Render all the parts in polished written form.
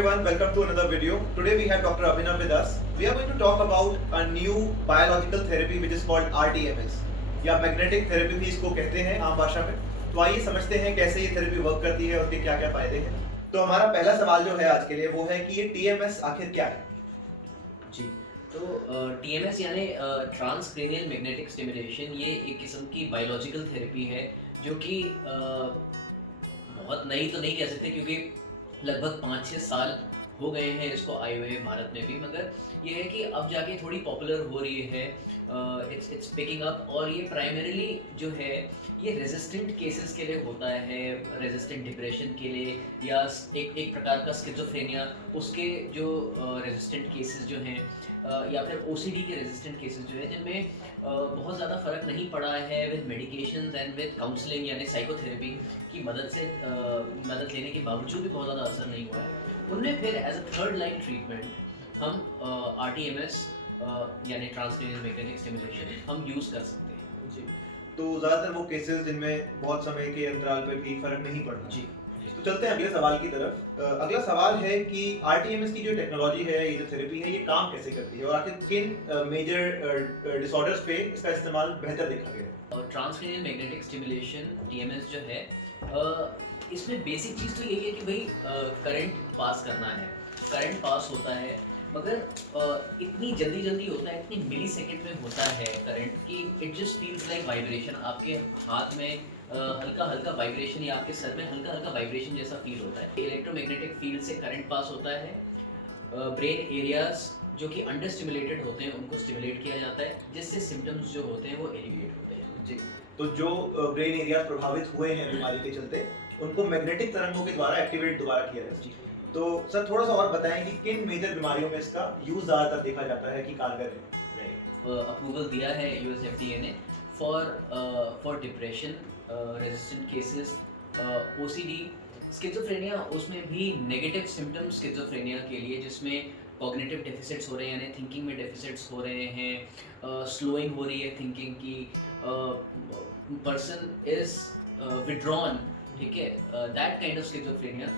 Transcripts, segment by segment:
everyone, welcome to another video. Today we have Dr. Abhinav with us. We are going to talk about a new biological therapy which is called RTMS या magnetic therapy भी इसको कहते हैं आम भाषा में। तो आइए समझते हैं कैसे ये थेरेपी वर्क करती है और उसके क्या क्या फायदे हैं। तो हमारा पहला सवाल जो है आज के लिए वो है कि ये TMS आखिर क्या है। जी, तो TMS यानी ट्रांसक्रेनियल मैग्नेटिक स्टिमुलेशन, ये एक किस्म की बायोलॉजिकल थेरेपी है जो कि बहुत नई तो नहीं कह सकते क्योंकि लगभग 5-6 साल हो गए हैं इसको आए हुए भारत में भी, मगर ये है कि अब जाके थोड़ी पॉपुलर हो रही है। इट्स पिकिंग अप, और ये प्राइमरीली जो है ये रेजिस्टेंट केसेस के लिए होता है, रेजिस्टेंट डिप्रेशन के लिए या एक प्रकार का स्किज़ोफ्रेनिया, उसके जो रेजिस्टेंट केसेस जो हैं या फिर OCD के रेजिस्टेंट केसेस जो है जिनमें बहुत ज़्यादा फ़र्क नहीं पड़ा है with medications and with counselling यानी साइकोथेरेपी की मदद से मदद लेने के बावजूद भी बहुत ज़्यादा असर नहीं हुआ है, उनमें फिर as a third line treatment हम RTMS यानी ट्रांसक्रेनियल मैग्नेटिक स्टिमुलेशन हम यूज़ कर सकते हैं। जी। तो ज़्यादातर वो केसेस जिनमें बहुत समय के अंतराल पर भी फर्क नहीं पड़ता। जी। तो चलते हैं अगले सवाल की तरफ। अगला सवाल है कि RTMS की जो टेक्नोलॉजी है, ये जो थेरेपी है, ये काम कैसे करती है और आखिर किन मेजर डिसऑर्डर्स पे इसका इस्तेमाल बेहतर देखा गया है। और ट्रांसक्रेनियल मैग्नेटिक स्टिमुलेशन TMS जो है इसमें बेसिक चीज़ तो यही है कि भाई करंट पास करना है। करंट पास होता है मगर इतनी जल्दी होता है, इतनी मिली सेकेंड में होता है करंट कि it just feels like vibration. आपके हाथ में हल्का वाइब्रेशन या आपके सर में हल्का वाइब्रेशन जैसा फील होता है। इलेक्ट्रोमैग्नेटिक फील्ड से करंट पास होता है, ब्रेन एरियाज जो कि अंडर स्टिमुलेटेड होते हैं उनको स्टिमुलेट किया जाता है, जिससे सिम्टम्स जो होते हैं वो एलिविएट होते हैं। जी। तो जो ब्रेन एरिया प्रभावित हुए हैं बीमारी के चलते, उनको मैग्नेटिक तरंगों के द्वारा एक्टिवेट दोबारा किया जाता है। तो सर थोड़ा सा और बताएं कि किन मेजर बीमारियों में इसका यूज ज़्यादातर देखा जाता है कि कारगर है। अप्रूवल दिया है US FDA ने for depression, resistant cases, OCD, schizophrenia, उसमें भी नेगेटिव सिम्टम्स स्किज़ोफ्रेनिया के लिए जिसमें कॉग्निटिव डेफिसिट्स हो रहे हैं यानी थिंकिंग में डेफिसिट्स हो रहे हैं, स्लोइंग हो रही है थिंकिंग की, पर्सन इज विड्रॉन, ठीक है, दैट काइंड ऑफ स्किज़ोफ्रेनिया,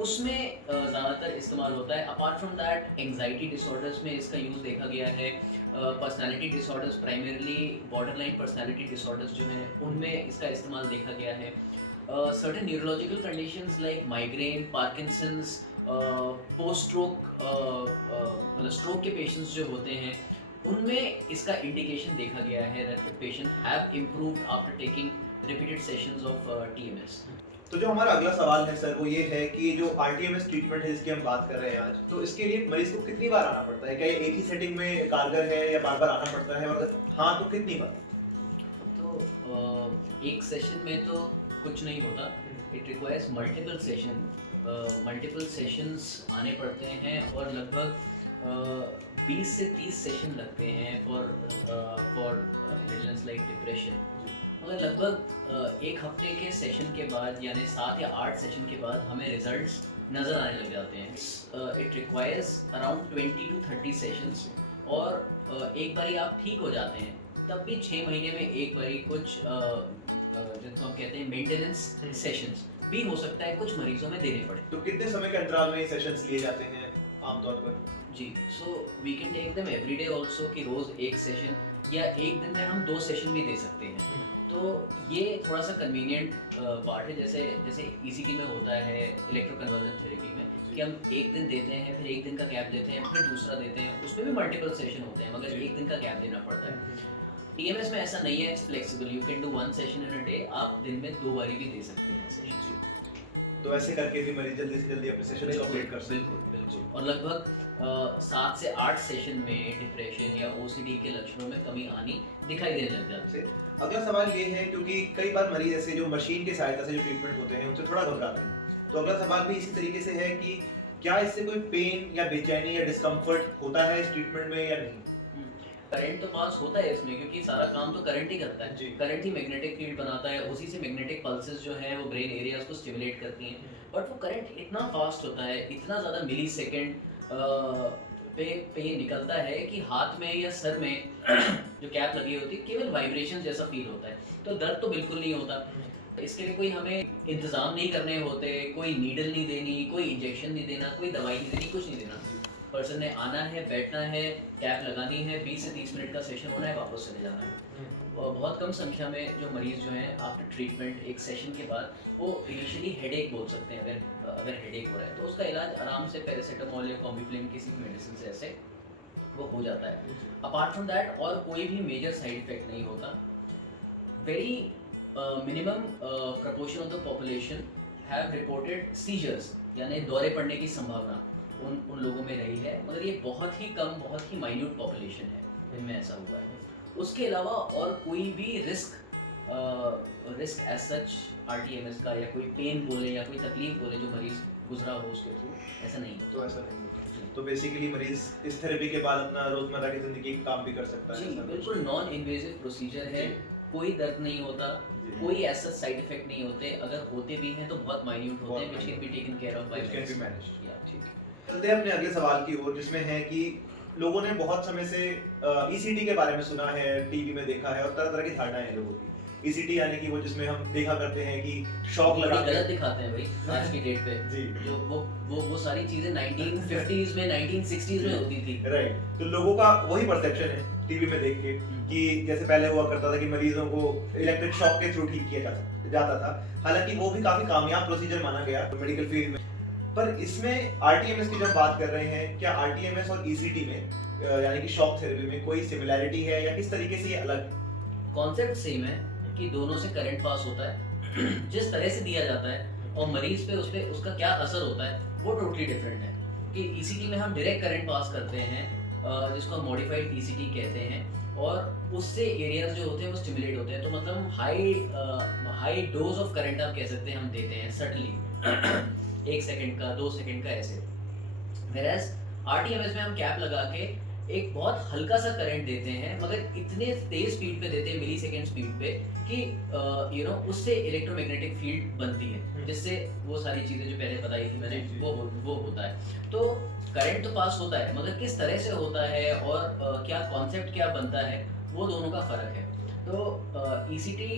उसमें ज़्यादातर इस्तेमाल होता है। Apart from that anxiety disorders में इसका यूज़ देखा गया है। Personality disorders, primarily borderline personality disorders जो हैं उनमें इसका इस्तेमाल देखा गया है। Certain neurological conditions like migraine, Parkinson's, post stroke, मतलब स्ट्रोक के पेशेंट्स जो होते हैं उनमें इसका इंडिकेशन देखा गया है that the patient have improved after taking repeated sessions of TMS। तो जो हमारा अगला सवाल है सर वो ये है कि जो RTMS ट्रीटमेंट है जिसकी हम बात कर रहे हैं आज, तो इसके लिए मरीज को कितनी बार आना पड़ता है? क्या ये एक ही सेटिंग में कारगर है या बार-बार आना पड़ता है, और अगर हाँ तो कितनी बार? तो एक सेशन में तो कुछ नहीं होता, इट रिक्वायर्स मल्टीपल सेशंस आने पड़ते हैं और लगभग 20 से 30 सेशन लगते हैं फॉर इलनेस लाइक डिप्रेशन। मगर लगभग एक हफ्ते के सेशन के बाद यानी 7 या 8 सेशन के बाद हमें रिजल्ट्स नज़र आने लग जाते हैं। It requires around 20 to 30 sessions, और एक बारी आप ठीक हो जाते हैं तब भी 6 महीने में एक बारी कुछ जिनको हम कहते हैं मेंटेनेंस सेशंस भी हो सकता है कुछ मरीजों में देने पड़े। तो कितने समय के अंतराल में ये सेशंस लिए जाते हैं आमतौर पर? जी, so we can take them every day also, कि रोज़ एक सेशन या एक दिन में हम 2 सेशन भी दे सकते हैं। तो ये थोड़ा सा कन्वीनियंट पार्ट है, जैसे ECT में होता है, इलेक्ट्रो कन्वर्जन थेरेपी में, कि हम एक दिन देते हैं फिर एक दिन का गैप देते हैं फिर दूसरा देते हैं, उसमें भी मल्टीपल सेशन होते हैं मगर एक दिन का गैप देना पड़ता है। TMS में ऐसा नहीं है, it's flexible, you can do 1 session in a day, आप दिन में 2 बारी भी दे सकते हैं सेशन। तो ऐसे करके भी मरीज जल्दी से जल्दी अपने सेशन कंप्लीट कर सकते हैं। बिल्कुल। और लगभग 7 से 8 सेशन में डिप्रेशन या OCD के लक्षणों में कमी आनी दिखाई देने लग जाती है। अगला सवाल ये है, क्योंकि कई बार मरीज ऐसे जो मशीन की सहायता से जो ट्रीटमेंट होते हैं उनसे थोड़ा घबराते हैं, तो अगला सवाल भी इसी तरीके से है कि क्या इससे कोई पेन या बेचैनी या डिस्कम्फर्ट होता है इस ट्रीटमेंट में या नहीं? करंट तो पास होता है इसमें क्योंकि सारा काम तो करंट ही करता जी। है। करंट ही मैग्नेटिक फील्ड बनाता है, उसी से मैग्नेटिक पल्सेस जो है वो ब्रेन एरियाज को स्टिमुलेट करती हैं। बट वो करंट इतना फास्ट होता है, इतना ज़्यादा मिली सेकेंड पे ये निकलता है कि हाथ में या सर में जो कैप लगी होती है केवल वाइब्रेशन जैसा फील होता है, तो दर्द तो बिल्कुल नहीं होता। इसके लिए कोई हमें इंतज़ाम नहीं करने होते, कोई नीडल नहीं देनी, कोई इंजेक्शन नहीं देना, कोई दवाई नहीं देनी, कुछ नहीं देना। पर्सन ने आना है, बैठना है, कैप लगानी है, 20 से 30 मिनट का सेशन होना है, वापस चले जाना है। और बहुत कम संख्या में जो मरीज़ जो हैं आफ्टर ट्रीटमेंट एक सेशन के बाद वो इनिशियली हेडेक बोल सकते हैं, अगर हेडेक हो रहा है तो उसका इलाज आराम से पैरासीटामोल या कॉम्बिफ्लेम किसी भी मेडिसिन से ऐसे वो हो जाता है। अपार्ट फ्रॉम दैट और कोई भी मेजर साइड इफेक्ट नहीं होता। Very minimum proportion of the population have reported seizures, यानी दौरे पड़ने की संभावना उन लोगों में रही है, मगर ये बहुत ही कम, बहुत ही माइन्यूट पॉपुलेशन है जिनमें ऐसा हुआ है। उसके अलावा और कोई भी रिस्क एज सच आरटीएमएस का या कोई पेन बोले या कोई तकलीफ बोले जो मरीज गुजरा हो उसके थ्रू, ऐसा नहीं है। तो ऐसा नहीं है। तो बेसिकली मरीज इस थेरेपी के बाद अपना रोजमर्रा की जिंदगी का काम भी कर सकता है। जी बिल्कुल, नॉन इन्वेजिव प्रोसीजर है, कोई दर्द नहीं होता, कोई ऐसा साइड इफेक्ट नहीं होते, अगर होते भी हैं तो बहुत माइन्यूट होते हैं, which can be taken care of by managed. या ठीक है। चलते हैं अपने अगले सवाल की ओर, जिसमें है कि लोगों ने बहुत समय से ईसीटी के बारे में सुना है, टीवी में देखा है और तरह तरह की धारणाएं हैं लोगों की। ईसीटी यानी कि वो जिसमें हम देखा करते हैं कि शॉक लगा गलत दिखाते हैं भाई आज की डेट पे। जी, जो वो सारी चीजें 1950s में 1960s में होती थी। राइट। तो लोगों का वही परसेप्शन है टीवी में देख के कि जैसे पहले हुआ करता था कि मरीजों को इलेक्ट्रिक शॉक के थ्रू ठीक किया जाता था। हालांकि वो भी काफी कामयाब प्रोसीजर माना गया मेडिकल फील्ड में। पर इसमें आरटीएमएस की जब बात कर रहे हैं, क्या आरटीएमएस और ईसीटी में यानी कि शॉक थेरेपी में कोई सिमिलैरिटी है या किस तरीके से ये अलग? कॉन्सेप्ट सेम है कि दोनों से करंट पास होता है, जिस तरह से दिया जाता है और मरीज पे उसका क्या असर होता है वो टोटली डिफरेंट है। कि ईसीटी में हम डायरेक्ट करंट पास करते हैं, जिसको हम मॉडिफाइड ईसीटी कहते हैं, और उससे एरियाज जो होते हैं वो स्टिमुलेट होते हैं। तो मतलब हाई डोज ऑफ करंट आप कह सकते हैं हम देते हैं सडनली 1 सेकंड का, 2 सेकंड का ऐसे। Whereas आरटीएमएस में हम कैप लगा के एक बहुत हल्का सा करंट देते हैं, मगर इतने तेज स्पीड पे देते हैं, मिली सेकेंड स्पीड पे, कि उससे इलेक्ट्रोमैग्नेटिक फील्ड बनती है, जिससे वो सारी चीजें जो पहले बताई थी मैंने वो होता है। तो करंट तो पास होता है, मगर किस तरह से होता है और क्या कॉन्सेप्ट क्या बनता है वो दोनों का फर्क है। तो ईसीटी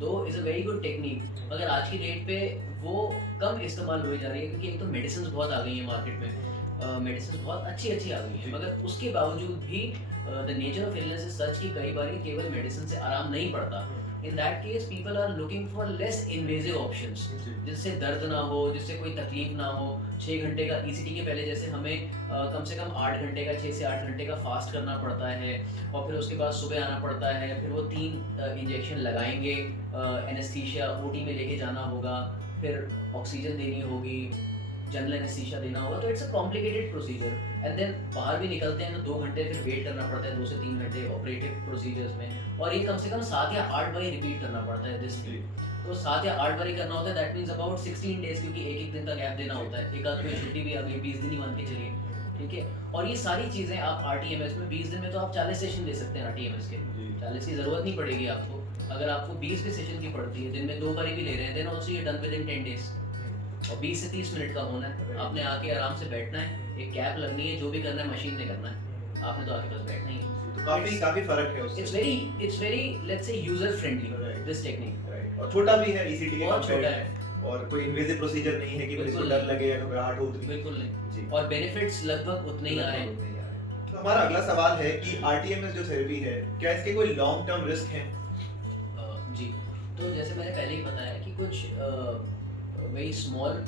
दो is a very good technique, मगर आज की डेट पे वो कम इस्तेमाल हुई जा रही है, क्योंकि एक तो मेडिसिन बहुत आ गई है मार्केट में, मेडिसिन बहुत अच्छी आ गई है, मगर उसके बावजूद भी the nature of illness is such कि कई बार केवल मेडिसिन से आराम नहीं पड़ता। In that case people are looking for less invasive options, जिससे दर्द ना हो, जिससे कोई तकलीफ ना हो। 6 घंटे का ईसीटी के पहले जैसे हमें कम से कम 8 घंटे का, 6 से 8 घंटे का फास्ट करना पड़ता है, और फिर उसके बाद सुबह आना पड़ता है, फिर वो 3 इंजेक्शन लगाएंगे, एनेस्थीसिया ओटी में लेके जाना होगा, फिर ऑक्सीजन देनी होगी, जनरल एनेस्थीसिया देना होगा। तो it's a complicated procedure. And then बाहर भी निकलते हैं तो 2 घंटे फिर वेट करना पड़ता है, 2 से 3 घंटे ऑपरेटिव प्रोसीजर्स में, और ये कम से कम 7 या 8 बार रिपीट करना पड़ता है दिस वीक। तो 7 या 8 बार करना होता है, दैट मींस अबाउट 16 डेज, क्योंकि एक दिन का गैप देना होता है, एक आध कोई छुट्टी भी आ गई, 20 दिन ही मान के चलिए, ठीक है। और ये सारी चीजें आप आरटीएमएस में 20 दिन में तो आप 40 सेशन ले सकते हैं आरटीएमएस के, 40 की जरूरत नहीं पड़ेगी आपको। अगर आपको 20 भी सेशन की पड़ती है, दिन में 2 बार भी ले रहे हैं, then also you done within 10 days. और 20 से 30 मिनट का होना है, आपने आके आराम से बैठना है, एक कैप लगनी है, जो भी करना है मशीन ने करना है, आपने तो आके बस बैठना ही है। तो काफी फर्क है उससे। It's very let's say user friendly this technique, right. और छोटा भी है ईसीटी के, बहुत छोटा है, और कोई इन्वेजिव प्रोसीजर नहीं है कि मरीज को डर लगे या घबराहट हो। बिल्कुल नहीं जी। और बेनिफिट्स लगभग उतने ही आ रहे हैं। तो हमारा अगला सवाल है कि आरटीएमएस जो थेरेपी है, क्या इसके कोई लॉन्ग टर्म रिस्क हैं? जी, तो जैसे मैंने पहले ही बताया कि कुछ वेरी स्मॉल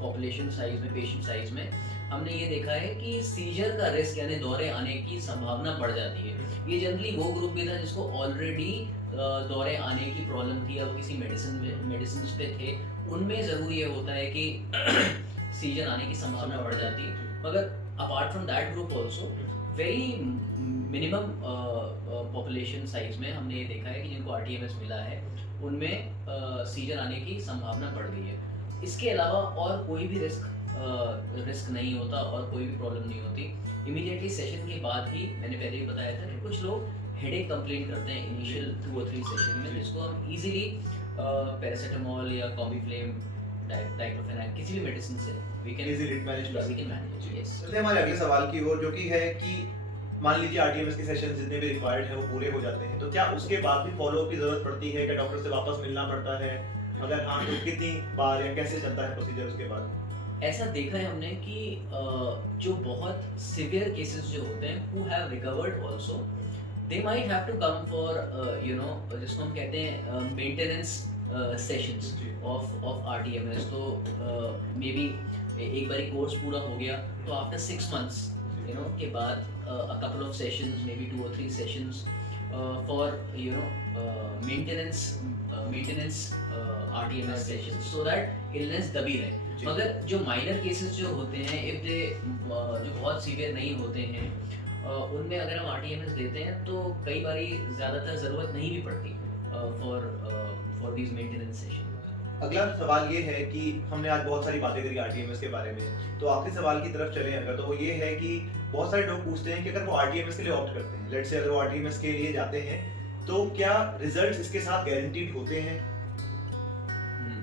पॉपुलेशन साइज में, पेशेंट साइज में हमने ये देखा है कि सीजर का रिस्क यानी दौरे आने की संभावना बढ़ जाती है। ये जनरली वो ग्रुप भी था जिसको ऑलरेडी दौरे आने की प्रॉब्लम थी, या वो किसी मेडिसिन पे थे, उनमें ज़रूर ये होता है कि सीजर आने की संभावना बढ़ जाती है। मगर apart from that group also very minimum population size में हमने ये देखा है कि जिनको आरटीएमएस मिला है उनमें सीजर आने की संभावना बढ़ गई है। इसके अलावा और कोई भी रिस्क नहीं होता और कोई भी प्रॉब्लम नहीं होती। इमीडिएटली सेशन के बाद ही मैंने पहले ही बताया था कि कुछ लोग हेडेक कंप्लेन करते हैं इनिशियल 2 और 3 सेशन में, जिसको हम इजीली पैरासीटामोल या कॉम्बिफ्लेम, डाइक्लोफेनाक किसी भी मेडिसिन से वी कैन इजीली मैनेज कर मैनेज। यस। चलिए हमारे अगले सवाल की ओर, जो कि है कि मान लीजिए आरटीएमएस के सेशन जितने भी रिक्वायर्ड हैं वो पूरे हो जाते हैं, तो क्या उसके बाद भी फॉलोअप की जरूरत पड़ती है? क्या डॉक्टर से वापस मिलना पड़ता है? अगर हाँ तो कितनी बार या कैसे चलता है प्रोसीजर उसके बाद? ऐसा देखा है हमने कि जो बहुत सिवियर केसेस जो होते हैं who have recovered also, they might have to come for जिसको हम कहते हैं मेंटेनेंस सेशंस जी। Of RTMS. तो मे बी एक बार कोर्स पूरा हो गया तो आफ्टर 6 मंथ्स के बाद a couple of sessions, maybe 2 or 3 sessions for maintenance RTMS sessions, so that illness दबी रहे। जी। मगर जो माइनर केसेस जो होते हैं, इफ दे जो बहुत सीवियर नहीं होते हैं, उनमें अगर हम RTMS देते हैं तो कई बारी ज़्यादातर ज़रूरत नहीं भी पड़ती फॉर दीज मेंटेनेंस सेशन। अगला सवाल ये है कि हमने आज बहुत सारी बातें करी आरटीएमएस के बारे में, तो आखिरी सवाल की तरफ चलें अगर, तो वो ये है कि बहुत सारे लोग पूछते हैं कि अगर वो आरटीएमएस के लिए ऑप्ट करते हैं, लेट्स से अगर वो आरटीएमएस के लिए जाते हैं, तो क्या रिजल्ट्स इसके साथ गारंटीड होते हैं?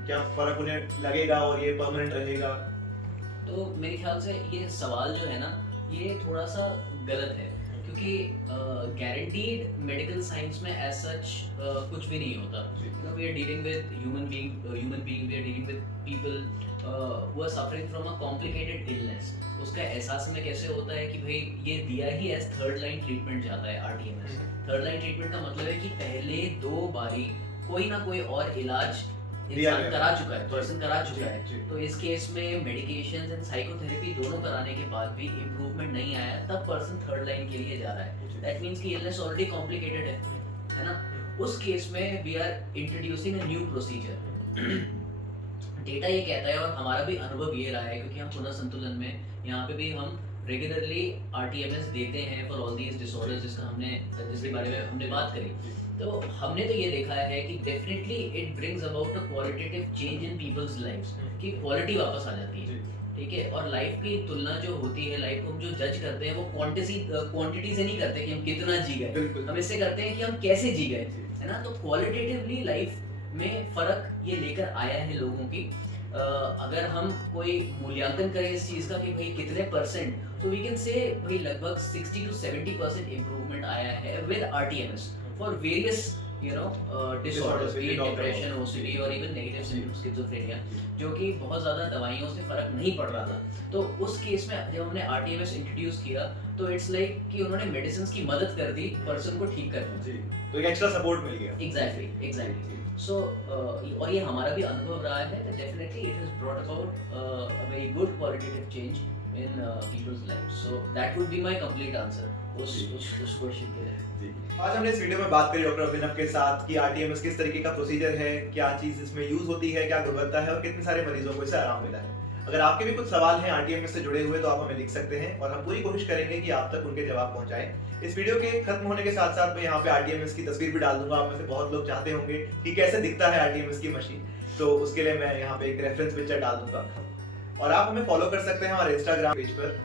क्या फर्क उन्हें लगेगा और ये परमानेंट रहेगा? तो मेरे ख्याल से ये सवाल जो है ना, ये थोड़ा सा गलत है, क्योंकि गारंटीड मेडिकल साइंस में एज सच कुछ भी नहीं होता। We are dealing with human being, we are dealing with people who are suffering from a complicated illness. उसका एहसास हमें कैसे होता है कि भाई ये दिया ही एज थर्ड लाइन ट्रीटमेंट जाता है आरटीएमएस। थर्ड लाइन ट्रीटमेंट का मतलब है कि पहले 2 बारी कोई ना कोई और इलाज इंसान करा चुका है, पर्सन करा चुका है। तो इस केस में मेडिकेशंस एंड साइकोथेरेपी दोनों कराने के बाद भी इम्प्रूवमेंट नहीं आया, तब पर्सन थर्ड लाइन के लिए जा रहा है। दैट मींस कि इलनेस ऑलरेडी कॉम्प्लिकेटेड है ना। उस केस में we are introducing a new procedure. Data ये कहता है और हमारा भी अनुभव ये रहा है, क्योंकि हम पुनः संतुलन में यहाँ पे भी हम रेगुलरली आरटीएमएस देते हैं फॉर ऑल दीज डिसऑर्डर्स जिसके बारे में हमने बात करी। तो हमने तो ये देखा है कि definitely it brings about a qualitative change in people's lives, कि क्वालिटी वापस आ जाती है, ठीक है। और लाइफ की तुलना जो होती है, लाइफ को हम जो जज करते हैं वो क्वांटिटी से नहीं करते कि हम कितना जी गए, हम इससे करते हैं कि हम कैसे जी गए, है ना। तो क्वालिटेटिवली लाइफ में फर्क ये लेकर आया है लोगों की। अगर हम कोई मूल्यांकन करें इस चीज़ का कि भाई कितने परसेंट, तो वी कैन से भाई लगभग 60 to 70% इम्प्रूवमेंट आया है with RTMS for various disorders, be it depression, OCD और even negative symptoms, schizophrenia, जो कि बहुत ज़्यादा दवाइयों से फर्क नहीं पड़ रहा था। तो उस केस में जब हमने RTMS इंट्रोड्यूस किया तो इट्स लाइक कि उन्होंने मेडिसिन की मदद कर दी पर्सन को ठीक करने में। तो एक एक्स्ट्रा सपोर्ट मिल गया। एग्जैक्टली। सो और ये हमारा भी अनुभव रहा है that definitely it has brought about a very good qualitative change in people's lives. So that would be my complete answer उस क्वेश्चन पे। आज हमने इस वीडियो में बात करी डॉक्टर अभिनव के साथ कि आरटीएमएस किस तरीके का प्रोसीजर है, क्या चीज इसमें यूज होती है, क्या गुणवत्ता है और कितने सारे मरीजों को इससे आराम मिला है। अगर आपके भी कुछ सवाल हैं आरटीएमएस से जुड़े हुए तो आप हमें लिख सकते हैं और हम पूरी कोशिश करेंगे कि आप तक उनके जवाब पहुंचाएं। इस वीडियो के खत्म होने के साथ साथ मैं यहाँ पे आरटीएमएस की तस्वीर भी डाल दूंगा। आप में से बहुत लोग चाहते होंगे कि कैसे दिखता है आरटीएमएस की मशीन, तो उसके लिए मैं यहाँ पे एक रेफरेंस पिक्चर डाल दूंगा। और आप हमें फॉलो कर सकते हैं हमारे इंस्टाग्राम पेज पर